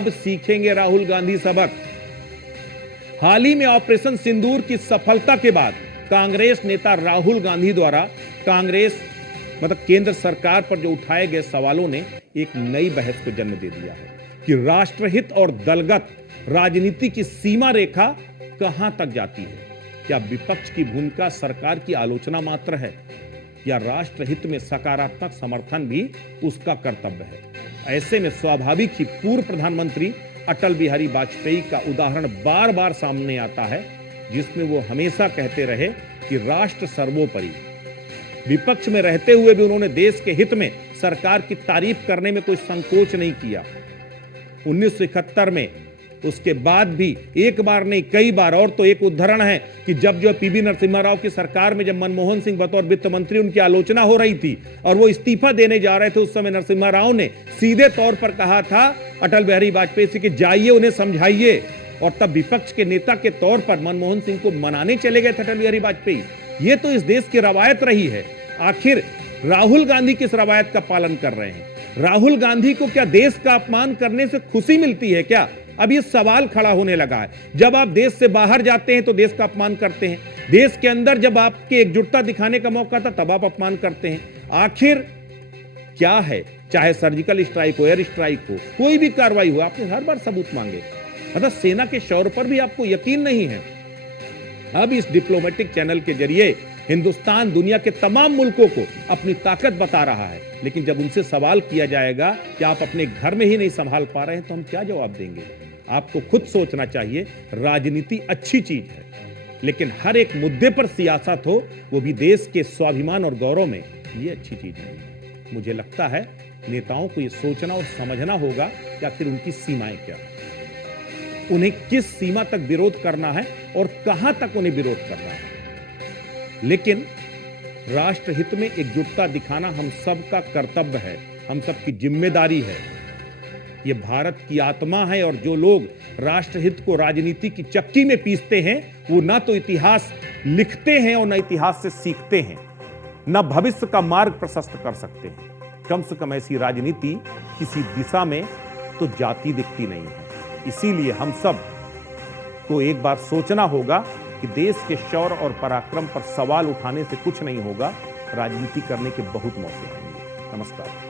अब सीखेंगे राहुल गांधी सबक। हाल ही में ऑपरेशन सिंदूर की सफलता के बाद कांग्रेस नेता राहुल गांधी द्वारा केंद्र सरकार पर जो उठाए गए सवालों ने एक नई बहस को जन्म दे दिया है कि राष्ट्रहित और दलगत राजनीति की सीमा रेखा कहां तक जाती है। क्या विपक्ष की भूमिका सरकार की आलोचना मात्र है या राष्ट्रहित में सकारात्मक समर्थन भी उसका कर्तव्य है। ऐसे में स्वाभाविक ही पूर्व प्रधानमंत्री अटल बिहारी वाजपेयी का उदाहरण बार बार सामने आता है, जिसमें वो हमेशा कहते रहे कि राष्ट्र सर्वोपरि। विपक्ष में रहते हुए भी उन्होंने देश के हित में सरकार की तारीफ करने में कोई संकोच नहीं किया। 1971 में, उसके बाद भी एक बार नहीं कई बार, और तो एक उदाहरण है कि जब जो पीवी नरसिम्हा राव की सरकार में जब मनमोहन सिंह बतौर वित्त मंत्री उनकी आलोचना हो रही थी और वो इस्तीफा देने जा रहे थे, उस समय नरसिम्हा राव ने सीधे तौर पर कहा था अटल बिहारी वाजपेयी से कि जाइए उन्हें समझाइए। और तब विपक्ष के नेता के तौर पर मनमोहन सिंह को मनाने चले गए थे अटल बिहारी वाजपेयी। ये तो इस देश की रवायत रही है। आखिर राहुल गांधी किस रवायत का पालन कर रहे हैं? राहुल गांधी को क्या देश का अपमान करने से खुशी मिलती है क्या? अब ये सवाल खड़ा होने लगा है। जब आप देश से बाहर जाते हैं तो देश का अपमान करते हैं, देश के अंदर जब आपके एकजुटता दिखाने का मौका था तब आप अपमान करते हैं। आखिर क्या है? चाहे सर्जिकल स्ट्राइक हो, एयर स्ट्राइक हो, कोई भी कार्रवाई हो, आपने हर बार सबूत मांगे। मतलब सेना के शौर्य पर भी आपको यकीन नहीं है। अब इस डिप्लोमेटिक चैनल के जरिए हिंदुस्तान दुनिया के तमाम मुल्कों को अपनी ताकत बता रहा है, लेकिन जब उनसे सवाल किया जाएगा कि आप अपने घर में ही नहीं संभाल पा रहे हैं तो हम क्या जवाब देंगे? आपको खुद सोचना चाहिए। राजनीति अच्छी चीज है, लेकिन हर एक मुद्दे पर सियासत हो, वो भी देश के स्वाभिमान और गौरव में, ये अच्छी चीज नहीं है। मुझे लगता है नेताओं को ये सोचना और समझना होगा कि आखिर उनकी सीमाएं क्या है, उन्हें किस सीमा तक विरोध करना है और कहां तक उन्हें विरोध करना है। लेकिन राष्ट्रहित में एकजुटता दिखाना हम सबका कर्तव्य है, हम सबकी जिम्मेदारी है। ये भारत की आत्मा है और जो लोग राष्ट्रहित को राजनीति की चक्की में पीसते हैं वो ना तो इतिहास लिखते हैं और ना इतिहास से सीखते हैं, ना भविष्य का मार्ग प्रशस्त कर सकते हैं। कम से कम ऐसी राजनीति किसी दिशा में तो जाती दिखती नहीं है। इसीलिए हम सब को एक बार सोचना होगा कि देश के शौर्य और पराक्रम पर सवाल उठाने से कुछ नहीं होगा, राजनीति करने के बहुत मौके आएंगे। नमस्कार।